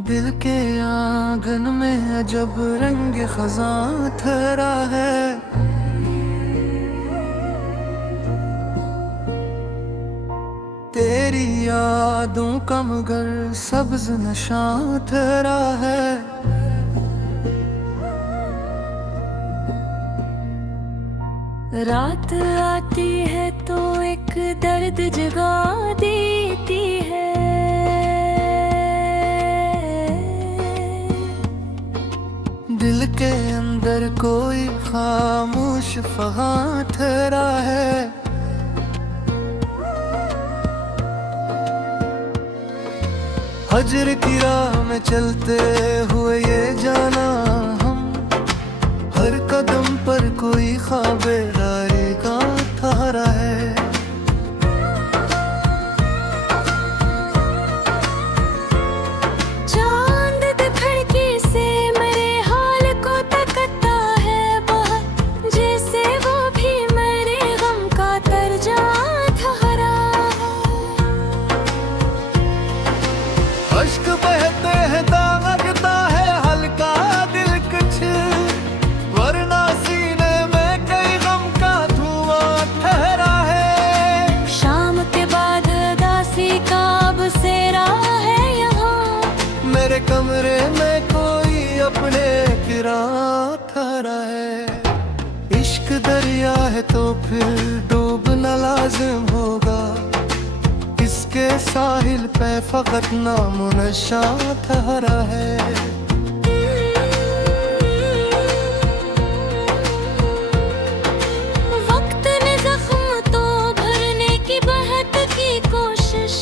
दिल के आंगन में अजब रंग खजां ठहरा है। तेरी यादों का मगर सब्ज नशा ठहरा है। रात आती है तो एक दर्द जगा देती है। दिल के अंदर कोई खामोश फगां ठहरा है। हजर की राह में चलते हुए ये जाना हम, हर कदम पर कोई ख्वाबेदारी का सहारा है। चांद दिखड़की से मेरे हाल को तकता है बाहर, जैसे वो भी मेरे गम का तर्जा ठहरा है। अश्क बहते हैं दागता है हल्का दिल कुछ, वरना सीने में कई गम का धुआं ठहरा है। शाम के बाद दासी का बसेरा है यहाँ, मेरे कमरे में कोई अपने किरा ठहरा है। इश्क दरिया है तो फिर डूबना लाजिम होगा, इसके साहिल पे फकत नाम नशा ठहरा है। वक्त ने जख्म तो भरने की बहत की कोशिश,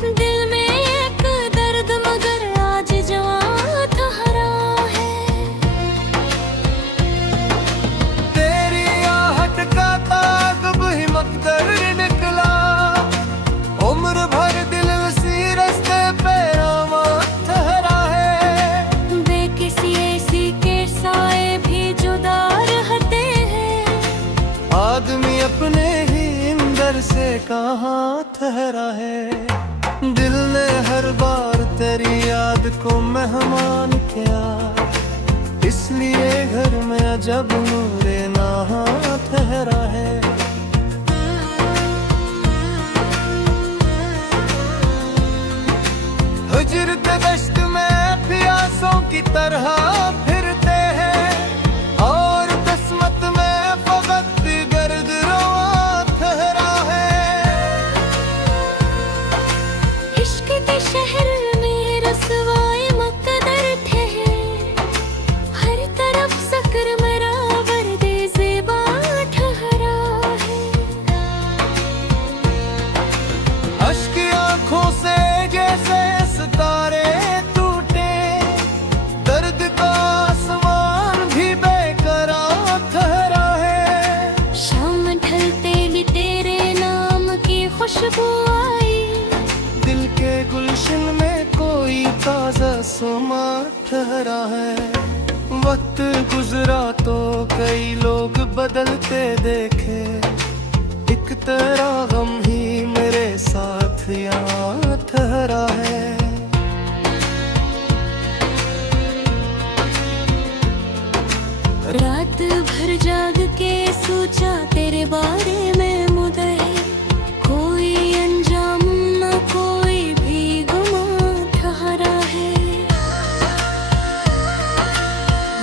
दिल में एक दर्द मगर आज जवां ठहरा है। तेरी आहट का ताग भी मकदर निकला, उम्र भर दिल उसी रास्ते पे आवा ठहरा है। बेकिसी ऐसी के साए भी जुदा रहते हैं, आदमी अपने ही अंदर से कहाँ ठहरा है। दिल ने हर बार तेरी याद को मेहमान किया, इसलिए घर में अजब नूरे नहा ठहरा है। हिजरत दश्त में प्यासों की तरह फिरते हैं, और किस्मत में फकत गर्द रवा ठहरा है। इश्क के शहर में रसवाए मुकद्दर ठहरे, हर तरफ सकर मेरा वर्दे ज़ेबा ठहरा है। अश्क आंखों से जैसे सितारे टूटे, दर्द का आसमान भी बेकरार ठहरा है। शाम ढलते भी तेरे नाम की खुशबू आई, दिल के गुलशन में कोई ताजा समा ठहरा है। वक्त गुजरा तो कई लोग बदलते देखे, एक तेरा गम ही मेरे साथ यहाँ ठहरा है। रात भर जाग के सोचा तेरे बारे में मुझे, कोई अंजाम न कोई भी गुमा ठहरा है।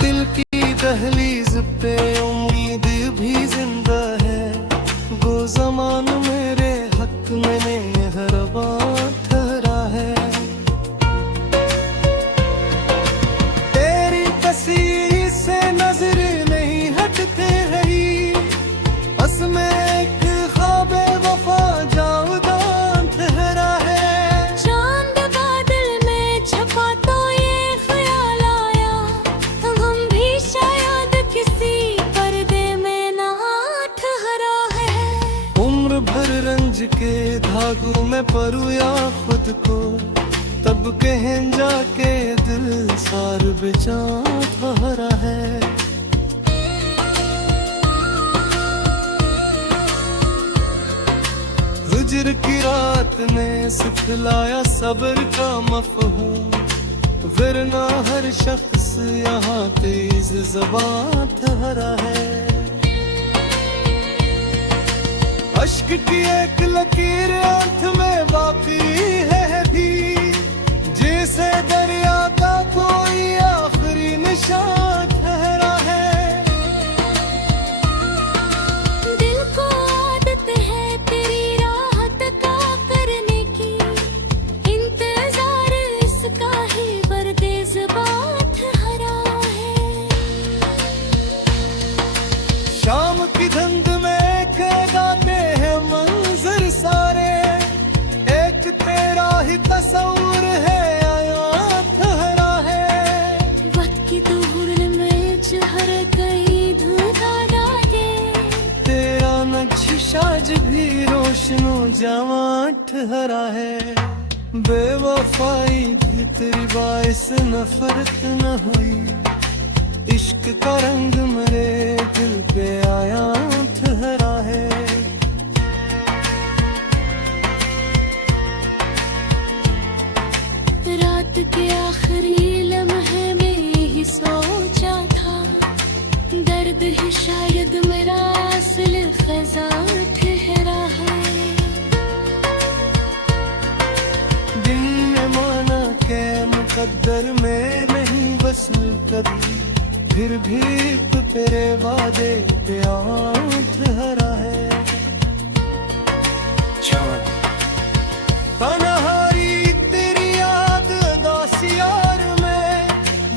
दिल की दहलीज पे उम्मीद भी जिंदा है, गो ज़मान मेरे हक में मेहरबान ठहरा है। तेरी तस्वीर से नजर नहीं हटते रही, बस में एक ख्वाबे वफा जाऊदान ठहरा है। चांद बादल में छपा तो ये ख्याल आया, गम भी शायद किसी पर्दे में ना ठहरा है। उम्र भर रंज के धागों में परोया खुद को, तब कहीं जाके दिल सार बेजान ठहरा है। हिज्र की रात ने सिखलाया सब्र का मफ़हूम, वरना हर शख्स यहाँ तेज ज़बान ठहरा है। अश्क की एक लकीर आंख में बाकी है भी, जैसे दरिया का कोई आखिरी निशान ठहरा है। दिल को आदत है तेरी राहत का करने की, इंतजार इसका ही बरदेज़ बात हरा है। शाम की धुंध में गाते हैं मंजर सारे, एक तेरा ही तस्वुर है आया ठहरा है। वक्त की दौड़ में जहर कई धुंधा डाले, तेरा नक्श आज भी रोशनो जवा ठहरा है। बेवफाई भी तेरी बाइस नफरत न हुई, इश्क का रंग मेरे दिल पे आया ठहरा है। रात के आखिरी लम्हे में ही सोचा था, दर्द ही शायद मेरा असल ख़ज़ा ठहरा है। दिन ने माना के मुकद्दर में नहीं वसल कभी, फिर भी तेरे वादे पे ठहरा है। तन्हाई तेरी याद दासियार में,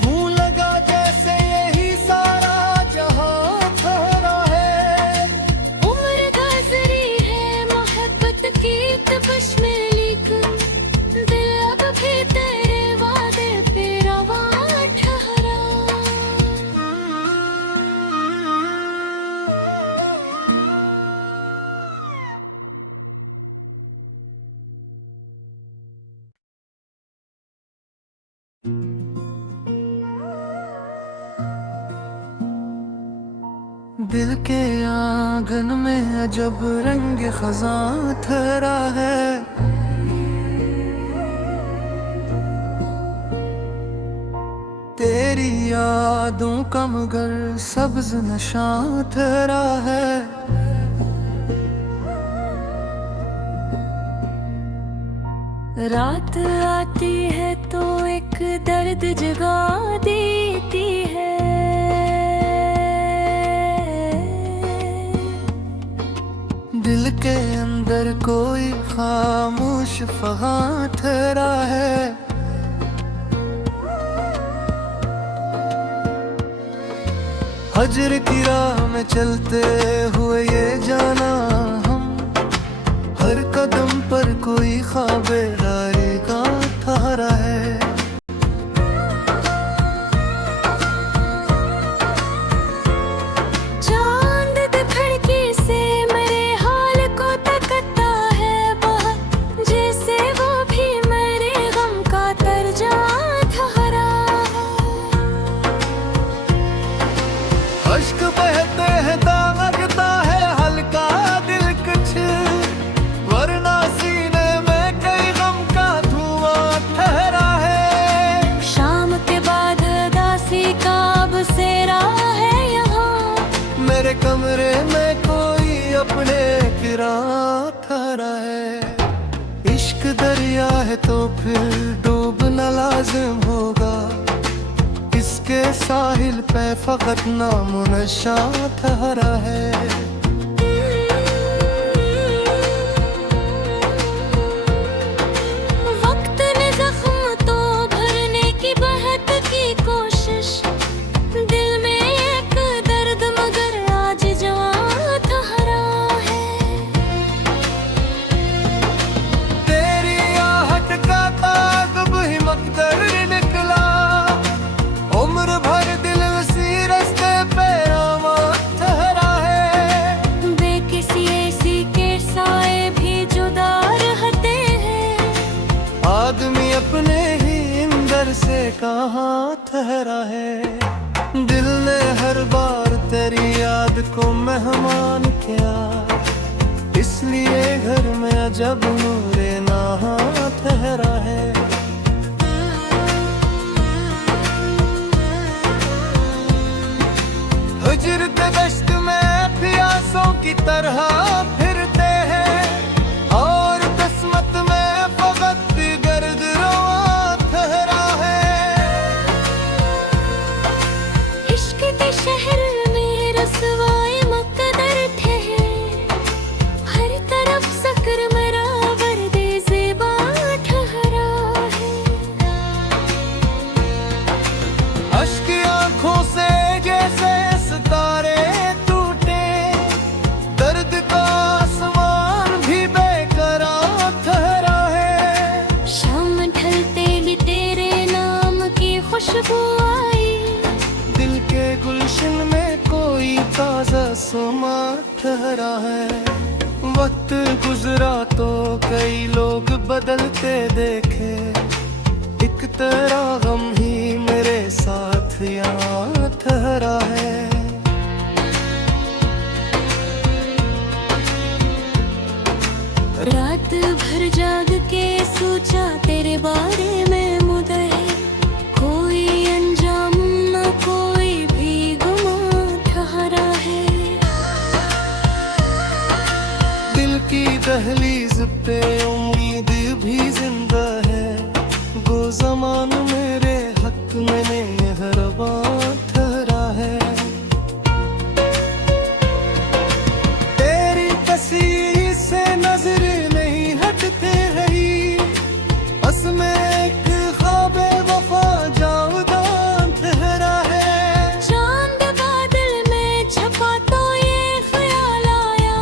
मुँह लगा जैसे यही सारा जहां ठहरा है। उम्र गुज़री है मोहब्बत की तपश में, लेकिन दिल अब भी तेरे वादे पे रवा ठहरा। दिल के आंगन में अजब रंग खज़ां ठहरा है। तेरी यादों का मगर सब्ज नशा ठहरा है। रात आती है तो एक दर्द जगा देती है, दिल के अंदर कोई खामोश फ़गां ठहरा है। हजर की राह में चलते हुए ये जाना हम, हर कदम पर कोई ख्वाबेदारी का ठहरा है। चांद दिखड़की से मेरे हाल को तकता है बहुत, जैसे वो भी मेरे गम का तर्जा ठहरा है। अश्क बहते हैं दागता है हल्का दिल कुछ, वरना सीने में कई गम का धुआं ठहरा है। शाम के बाद दासी का बसेरा है यहाँ, मेरे कमरे में कोई अपने किरा ठहरा है। इश्क दरिया है तो फिर डूबना लाजिम होगा, इसके साहिल पे फकत नामो नशा ठहरा है। वक्त ने जख्म तो भरने की बहत की कोशिश, दिल में एक दर्द मगर आज जवां ठहरा है। तेरी आहट का ताग भी मकदर निकला, उम्र भर दिल उसी रास्ते पे आवा ठहरा है। बेकिसी ऐसी के साए भी जुदा रहते हैं, आदमी अपने ही अंदर से कहाँ ठहरा है। दिल ने हर बार तेरी याद को मेहमान किया, इसलिए घर में जब नूरे नहा ठहरा है। हिजरत दश्त में प्यासों की तरह फिरते हैं, और किस्मत में फकत गर्द रवा ठहरा है। इश्क के शहर में रसवाए मुकद्दर ठहरे, हर तरफ सकर मेरा वर्दे ज़ेबा ठहरा है। अश्क आंखों से जैसे सितारे टूटे, दर्द का आसमान भी बेकरार ठहरा है। शाम ढलते भी तेरे नाम की खुशबू आई, दिल के गुलशन में कोई ताजा सुमा ठहरा है। वक्त गुजरा तो कई लोग बदलते देखे, एक तेरा गम ही मेरे साथ यहाँ ठहरा है। रात भर जाग के सोचा तेरे बारे में मुझे, कोई अंजाम न कोई भी गुमा ठहरा है। दिल की दहलीज पे उम्मीद भी जिंदा है, गो ज़मान मेरे हक में मेहरबान ठहरा है। तेरी तस्वीर से नजर नहीं हटते रही, बस में एक ख्वाबे वफा जावदान ठहरा है। चांद बादल में छपा तो ये ख्याल आया,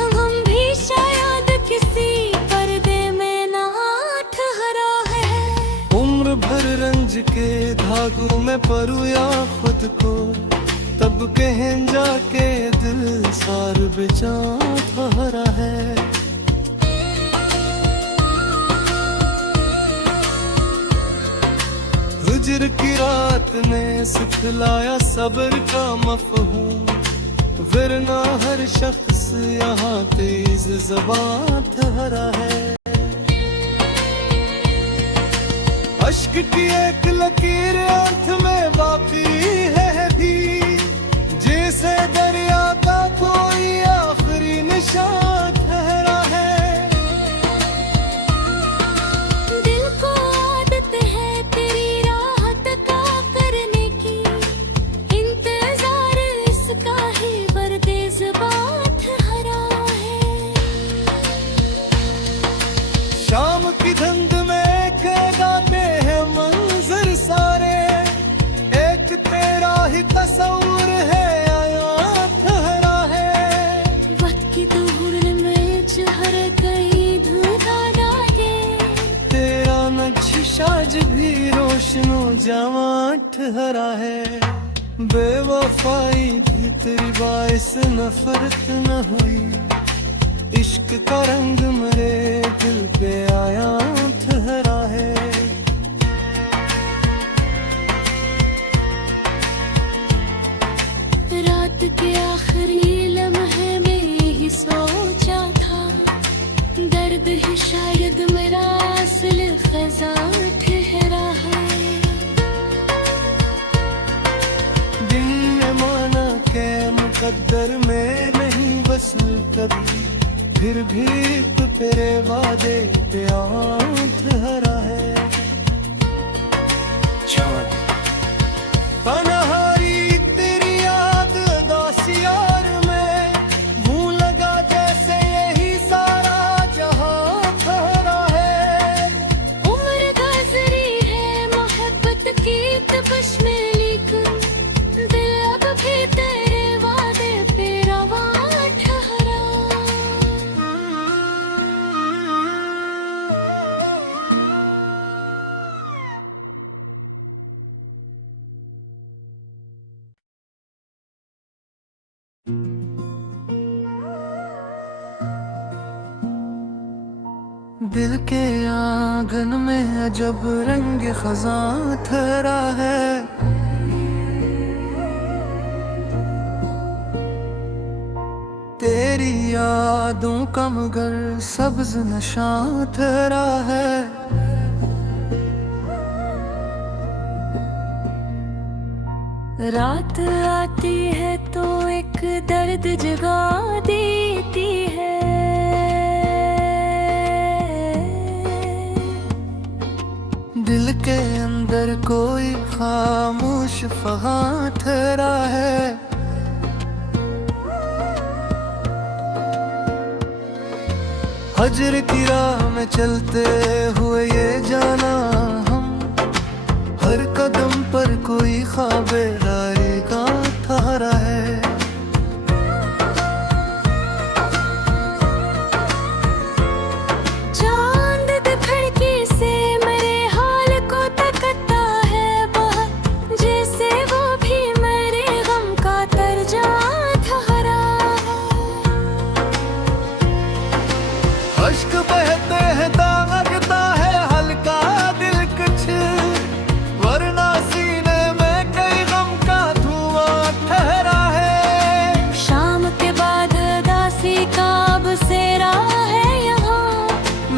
हम भी शायद किसी पर्दे में ना ठहरा है। उम्र भर रंज के धागों में परोया खुद को, तब कहें जाके दिल सार बेचा ठहरा है। हिजर की रात ने सिखलाया सब्र का मफ़हूम, वरना हर शख्स यहाँ तेज ज़बान ठहरा है। अश्क की एक लकीर आंख में बाकी है भी, जैसे दरिया का कोई आखिरी निशान ठहरा है। दिल को आदत है तेरी राहत का करने की, इंतजार इसका ही वर्दे ज़बान ठहरा है। शाम की धुंध में कैदाते हैं मंजर सारे, एक तेरा ही तस्वुर है आया ठहरा है। वक्त की दौड़ में जहर कई धुंधा डाले, तेरा नक्श आज भी रोशनो जवा ठहरा है। बेवफाई भी तेरी बाइस नफरत न हुई, इश्क का रंग मेरे दिल पे आया ठहरा है। रात के आखिरी लम्हे में ही सोचा था, दर्द ही शायद मेरा असल ख़ज़ा ठहरा है। दिन ने माना के मुकद्दर में नहीं वसल कभी, फिर भी तो तेरे वादे पे ठहरा है। तन्हाई तेरी याद दासियार में, मुँह लगा जैसे यही सारा जहां ठहरा है। उम्र गुज़री है मोहब्बत की तपश में, लेकिन दिल अब भी तेरे वादे पे रवा ठहरा। दिल के आंगन में अजब रंग खज़ां ठहरा है। तेरी यादों का मगर सब्ज नशा तेरा है। रात आती है तो एक दर्द जगा देती है। दिल के अंदर कोई खामोश फगा ठहरा है। हजर की राह में चलते हुए ये जाना हम, हर कदम पर कोई ख्वाबेदारी का सहारा है। चांद दिखड़की से मेरे हाल को तकता है बहुत, जैसे वो भी मेरे गम का तर्जा ठहरा है। अश्क बहते हैं दागता है हल्का दिल कुछ, वरना सीने में कई गम का धुआं ठहरा है। शाम के बाद दासी का बसेरा है यहाँ,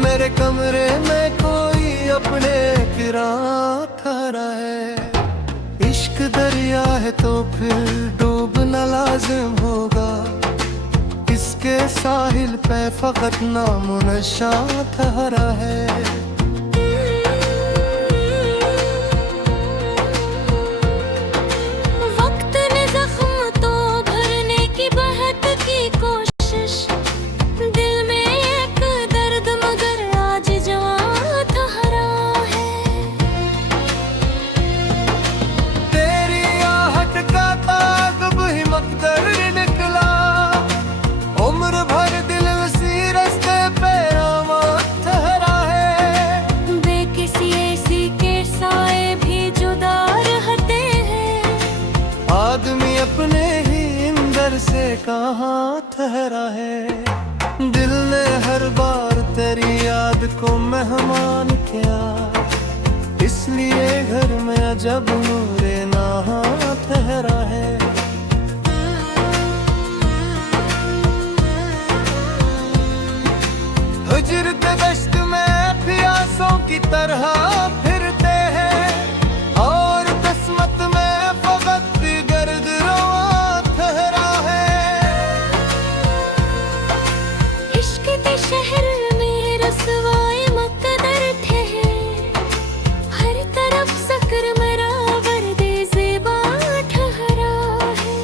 मेरे कमरे में कोई अपने किरा ठहरा है। इश्क दरिया है तो फिर डूबना लाजिम होगा, इसके साहिल पे फकत नाम नशा ठहरा है। वक्त ने जख्म तो भरने की बहत की कोशिश, दिल में एक दर्द मगर आज जवां ठहरा है। तेरी आहट का ताक़ब ही मकदर निकला, उम्र भर दिल उसी रास्ते पे आवा ठहरा है। बेकिसी ऐसी के साए भी जुदा रहते हैं, आदमी अपने ही अंदर से कहाँ ठहरा है। दिल ने हर बार तेरी याद को मेहमान किया, इसलिए घर में अजब नूरे नहा ठहरा है। हिजर के दश्त में प्यासों की तरह फिरते हैं, और किस्मत में फकत गर्द रवा ठहरा है। इश्क के शहर में रसवाए मुकद्दर ठहरे, हर तरफ सकर मेरा वर्दे ज़ेबा ठहरा है।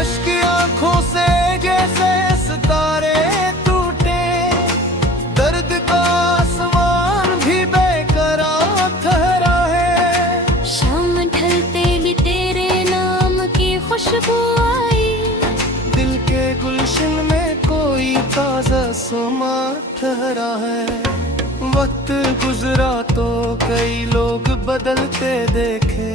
अश्क आंखों से जैसे सितारे टूटे, दर्द का आसमान भी बेकरार ठहरा है। शाम ढलते भी तेरे नाम की खुशबू आई, दिल के गुलशन में कोई ताजा समा ठहरा है। वक्त गुजरा तो कई लोग बदलते देखे,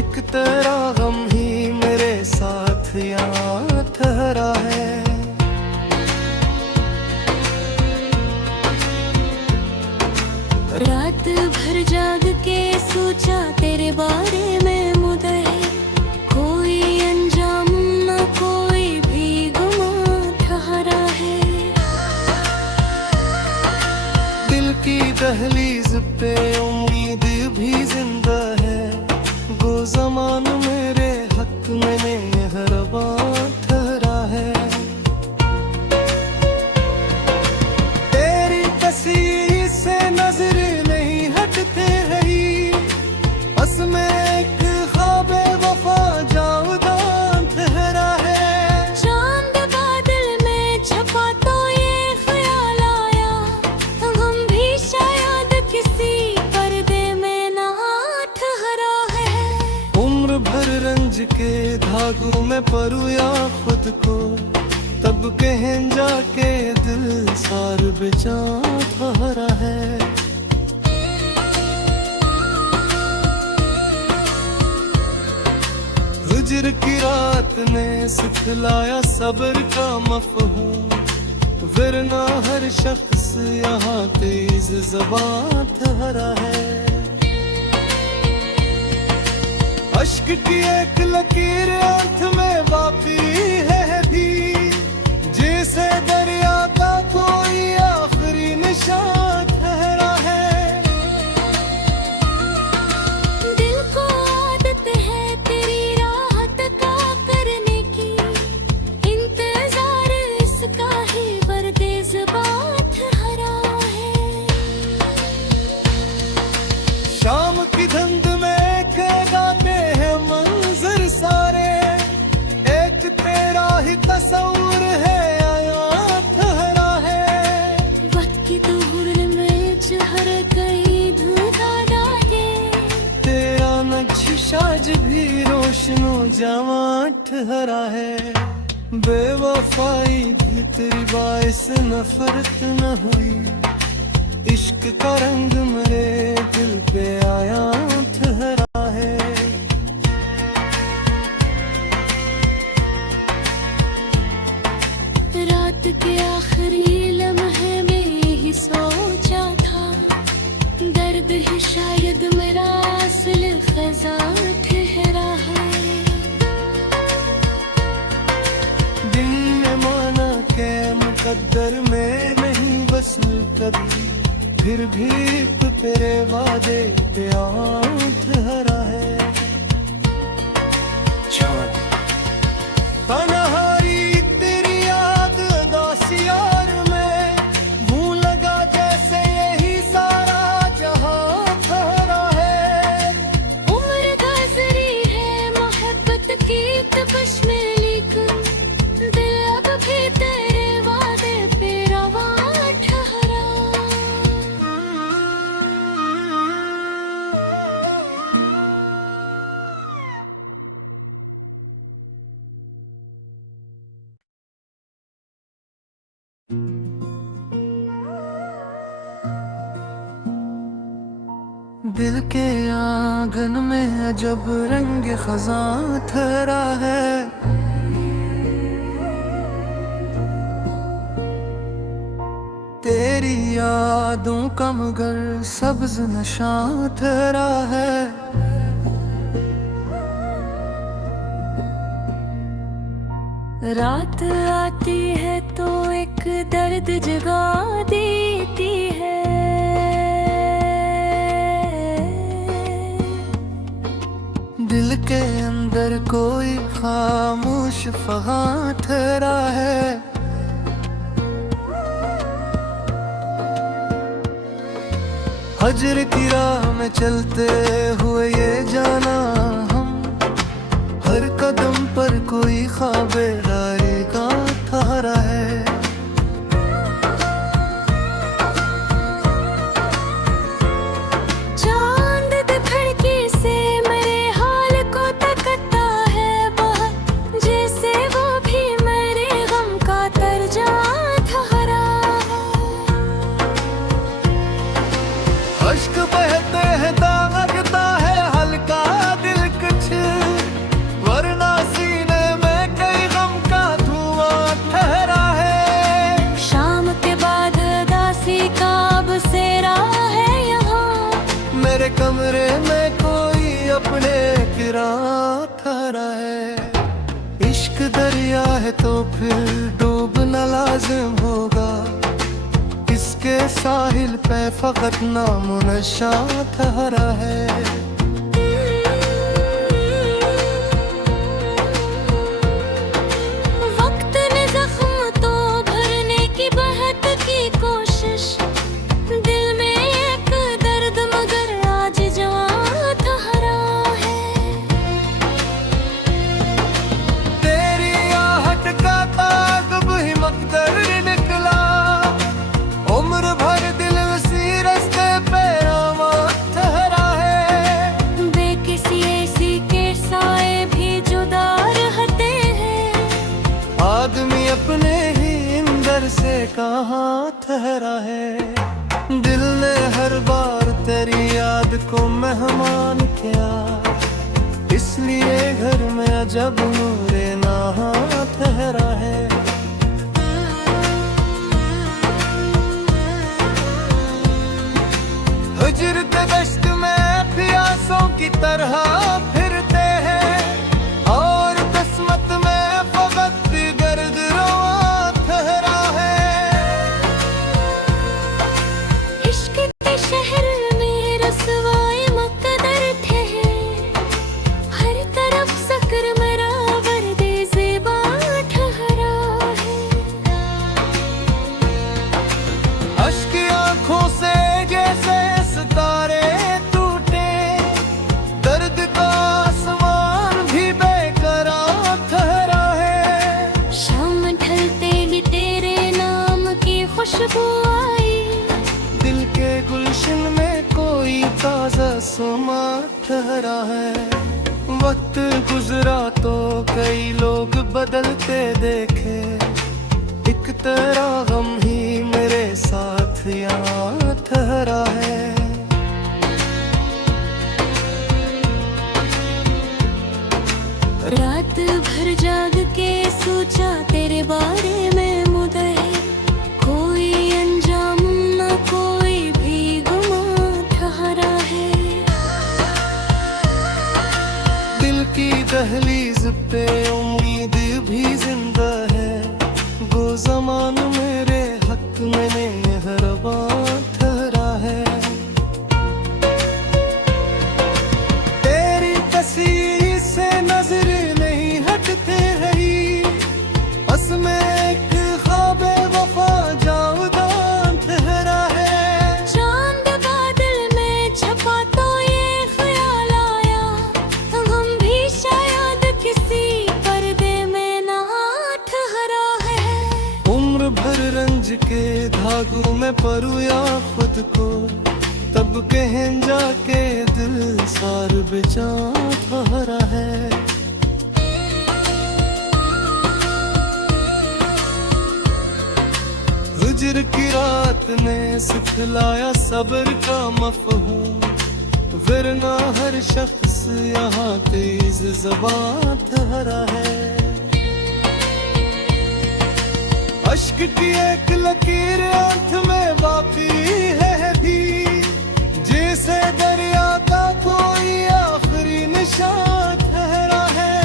एक तेरा गम ही मेरे साथ यहाँ ठहरा है। रात भर जाग के सोचा तेरे बारे में मुझे, कोई अंजाम न कोई भी गुमा ठहरा है। दिल की दहलीज पे उम्मीद भी जिंदा है, गो ज़मान मेरे हक में मेहरबान ठहरा है। तेरी तस्वीर से नजर नहीं हटते रही, बस में एक ख्वाबे वफा जावदान ठहरा है। चांद बादल में छपा तो ये ख्याल आया, हम भी शायद किसी पर्दे में ना ठहरा है। उम्र भर रंज के धागों में परोया खुद को, तब कहीं जाके दिल सार बेचा ठहरा है। हिजर की रात ने सिखलाया सब्र का मफ़हूम, वरना हर शख्स यहाँ तेज ज़बान ठहरा है। अश्क की एक लकीर आंख में बाकी है भी, जैसे दरिया का कोई आखिरी निशान ठहरा है। दिल को आदत है तेरी राहत का करने की, इंतजार इसका ही वरदेज़ बात हरा है। शाम की धुंध में गाते हैं मंजर सारे, एक तेरा ही तस्वुर है आया ठहरा है। वक्त की दौड़ में जहर गई धुंधा डाके, तेरा नक्श आज भी रोशनो जवा ठहरा है। बेवफाई भी तेरी बाइस नफरत न हुई, इश्क का रंग मेरे दिल पे आया ठहरा है। रात के आखिरी लम्हे में यही सोचा था, दर्द है शायद मेरा असल खजा ठहरा है। दिन ने माना के मुकद्दर में नहीं बस कभी, फिर भी तेरे वादे पे ठहरा है। तन्हाई तेरी याद दासियार में, भूल लगा जैसे यही सारा जहां ठहरा है। उम्र गुजरी है मोहब्बत की तपश में, लेकिन दिल अब भी तेरे वादे पे रवा ठहरा। दिल के आंगन में अजब रंग खजां ठहरा है। तेरी यादों का मगर सब्ज नशा ठहरा है। रात आती है तो एक दर्द जगा देती है, दिल के अंदर कोई खामोश फगां ठहरा है। हजर की राह में चलते हुए ये जाना हम, हर कदम पर कोई ख्वाबे राय का ठहरा है। चांद दिखड़की से मेरे हाल को तकता है बहुत, जैसे वो भी मेरे गम का तर्जा ठहरा है। अश्क बहते हैं दागता है हल्का दिल कुछ, वरना सीने में कई गम का धुआं ठहरा है। शाम के बाद दासी का बसेरा है यहाँ, मेरे कमरे में कोई अपने किरा ठहरा है। इश्क दरिया है तो फिर डूबना लाजिम होगा, इसके साहिल पे फकत नामो नशा ठहरा है। वक्त ने जख्म तो भरने की बहुत की कोशिश, दिल में एक दर्द मगर आज जवां ठहरा है। तेरी आहट का ताग भी मकदर निकला, उम्र भर दिल उसी रास्ते पे आवा ठहरा है। बेकिसी ऐसी के साए भी जुदा रहते हैं, आदमी अपने ही इंदर से कहाँ ठहरा है। दिल ने हर बार तेरी याद को मेहमान किया, इसलिए घर में अजब नूरे नहा ठहरा है। हिजरत दश्त में प्यासों की तरह फिरते ठहरा है। वक्त गुजरा तो कई लोग बदलते देखे, एक तेरा गम ही मेरे साथ यहाँ ठहरा है। रात भर जाग के सोचा तेरे बारे में मुझे, कोई अंजाम न कोई भी गुमा ठहरा है। दिल की दहलीज पे उम्मीद भी जिंदा है, वो ज़मान मेरे हक में मेहरबान ठहरा है। तेरी तस्वीर से नजर नहीं हटते रही, बस में एक ख्वाबे वफा जावदान ठहरा है। चांद बादल में छपा तो ये ख्याल आया, हम भी शायद किसी पर्दे में ना ठहरा है। उम्र भर रंज के धागों में परोया खुद को, तब कहीं जाके दिल सार बेचा ठहरा है। हिज्र की रात ने सिखलाया सब्र का मफ़हूम, वरना हर शख्स यहाँ तेज ज़बान ठहरा है। अश्क की एक लकीर आंख में बाकी है भी, जैसे दरिया का कोई आखिरी निशान ठहरा है।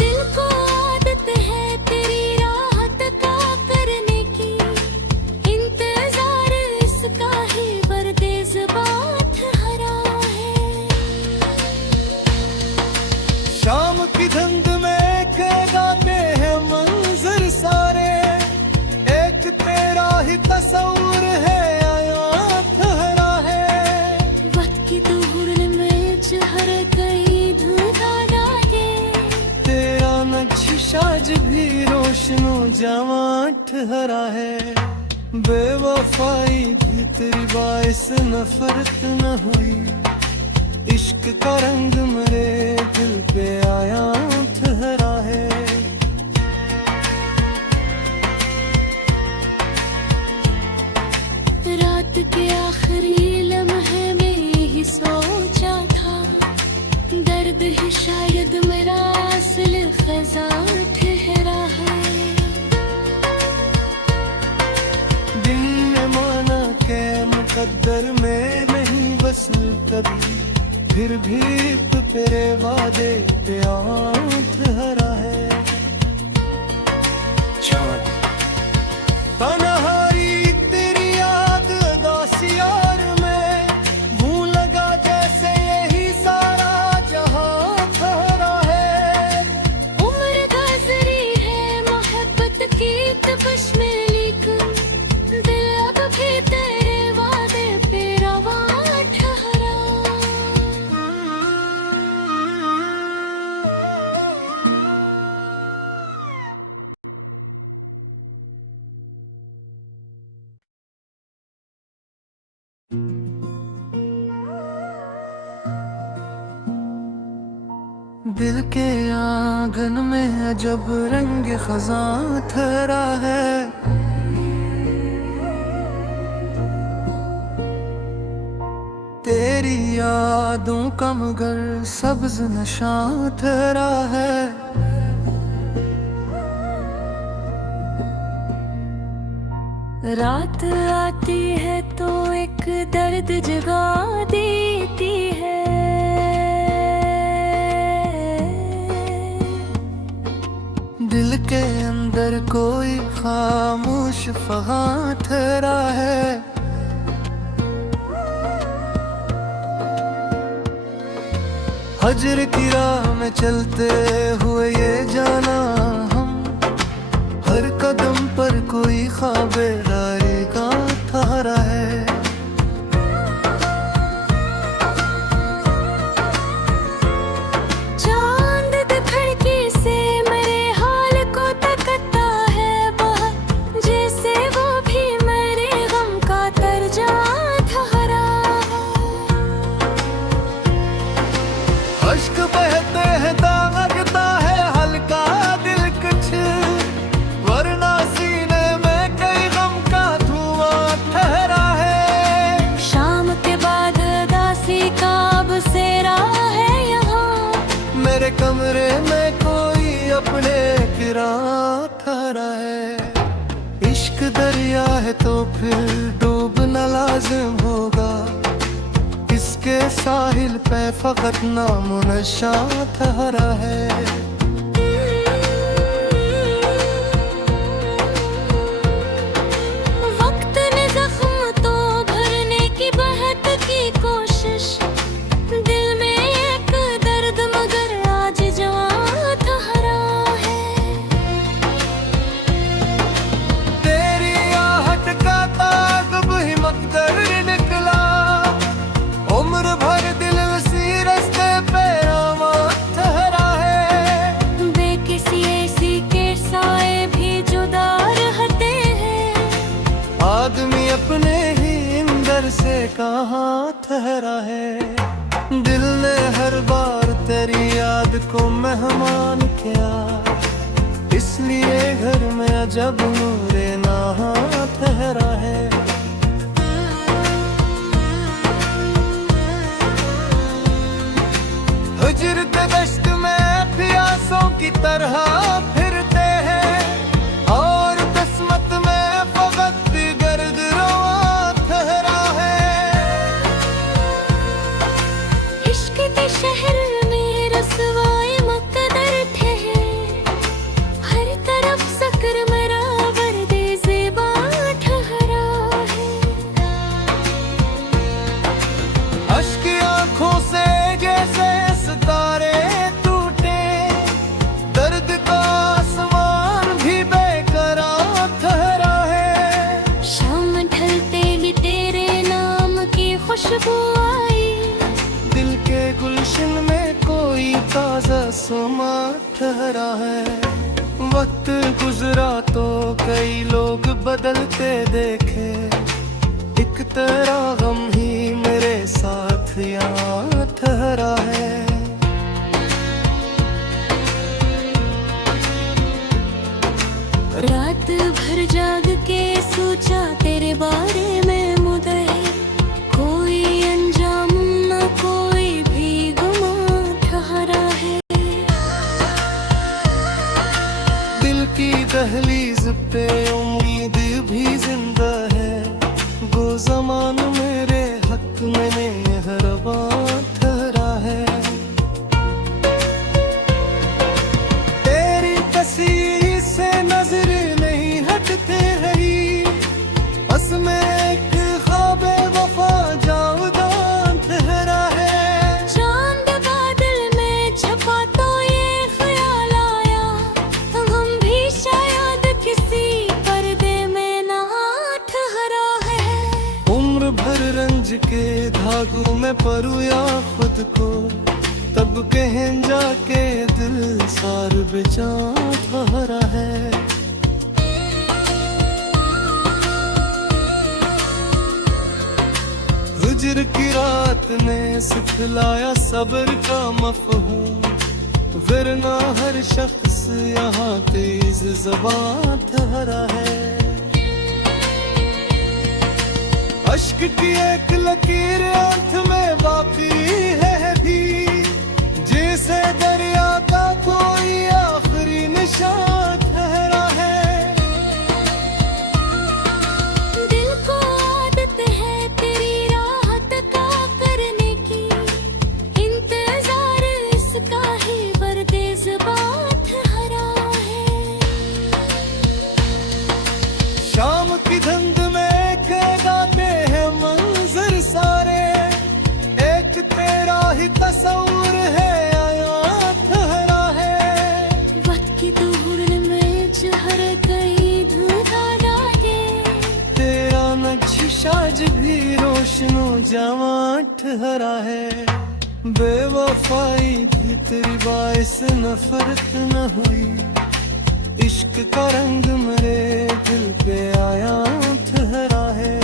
दिल को आदत है तेरी राहत का करने की, इंतजार इसका ही वरदे ज़बान ठहरा है। शाम की धुंध में गाते हैं मंजर सारे, एक तेरा ही तस्वुर है आया ठहरा है। वक्त की दौड़ में हर कई धुंधा डाके, तेरा नक्श आज भी रोशनो जवां ठहरा है। बेवफाई भी तेरी बाइस नफरत न हुई, इश्क का रंग मेरे दिल पे आया ठहरा है। रात के आखिरी लम्हे में यही सोचा था, दर्द है शायद मेरा असल खजा ठहरा है। दिल ने माना के मुकद्दर में नहीं बस कभी, फिर भी तेरे वादे पे ठहरा है। तन्हाई तेरी याद दासियार में, भूल लगा जैसे यही सारा जहां ठहरा है। उम्र गुजरी है मोहब्बत की तपश में, लेकिन दिल अब भी तेरे वादे पे रवा ठहरा। दिल के आंगन में अजब रंग खजां ठहरा है। तेरी यादों का मगर सब्ज नशां ठहरा है। रात आती है तो एक दर्द जगा देती है, दिल के अंदर कोई खामोश फगां ठहरा है। हजर की राह में चलते हुए ये जाना हम, हर कदम पर कोई ख्वाबेदारी का ठहरा है। चांद खिड़की से मेरे हाल को तकता है बाहर, जैसे वो भी मेरे गम का तर्जा ठहरा है। है तो फिर डूबना लाजिम होगा। इसके साहिल पे फकत नाम नशा ठहरा है। वक्त ने जख्म तो भरने की बहुत की कोशिश, दिल में एक दर्द मगर आज जवां ठहरा है। तेरी आहट का ताग भी मकदर निकला, उम्र भर दिल उसी रास्ते पे आवा ठहरा है। बेकिसी ऐसी के साए भी जुदा रहते हैं, आदमी अपने ही अंदर से कहाँ ठहरा है। दिल ने हर बार तेरी याद को मेहमान किया, इसलिए घर में अजब नूरे नहा ठहरा है। हिजर के दश्त में प्यासों की तरह फिरते हैं, और किस्मत में फकत गर्द रवा ठहरा है। इश्क के शहर में रसवाए मुकद्दर ठहरे, हर तरफ सकर मरा वर्दे ज़ेबा ठहरा है। अश्क आंखों से जैसे सितारे टूटे, दर्द का आसमान भी बेकरार ठहरा है। शाम ढलते ही तेरे नाम की खुशबू आई, दिल के गुलशन में कोई ताजा समा ठहरा है। वक्त गुजरा तो कई लोग बदलते देखे, एक तेरा गम ही मेरे साथ यहाँ ठहरा है। रात भर जाग के सोचा तेरे बारे में मुझे, कोई अंजाम न कोई भी गुमा ठहरा है। दिल की दहलीज पे उम्मीद भी जिंदा है, वो जमान मेरे हक में मेहरबान ठहरा है। तेरी तस्वीर से नजर नहीं हटते रही, बस में एक ख्वाबे वफा जावदान ठहरा है। चांद बादल में छपा तो ये ख्याल आया, गम भी शायद किसी पर्दे में ना ठहरा है। उम्र भर रंज के धागों में परोया खुद को, तब कहीं जाके दिल सार बेचा ठहरा है। हिजर की रात ने सिखलाया सब्र का मफहूम, वरना हर शख्स यहाँ तेज ज़बान ठहरा है। अश्क की एक लकीर आंख में बाकी है भी, जैसे दरिया का कोई आखिरी निशान ठहरा है। दिल को आदत है तेरी राहत का करने की, इंतजार इसका ही वर्दे ज़बां ठहरा है। शाम की धुंध में कैदाते हैं मंजर सारे, एक तेरा ही तस्वुर है आया ठहरा है। वक्त की दौड़ में जहर कई धुंधा डाले, तेरा नक्श आज भी रोशनो जवां ठहरा है। बेवफाई भी तेरी बाइस नफरत न हुई, इश्क का रंग मेरे दिल पे आया ठहरा है।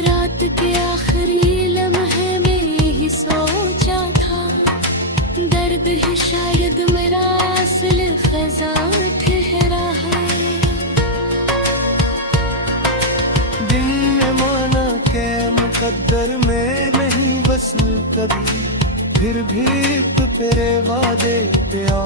रात के आखिरी लम्हे में यही सोचा था, दर्द है शायद मेरा असल खजा ठहरा है। दिन ने माना के मुकद्दर में नहीं बस कभी, फिर भी तो तेरे वादे पे आ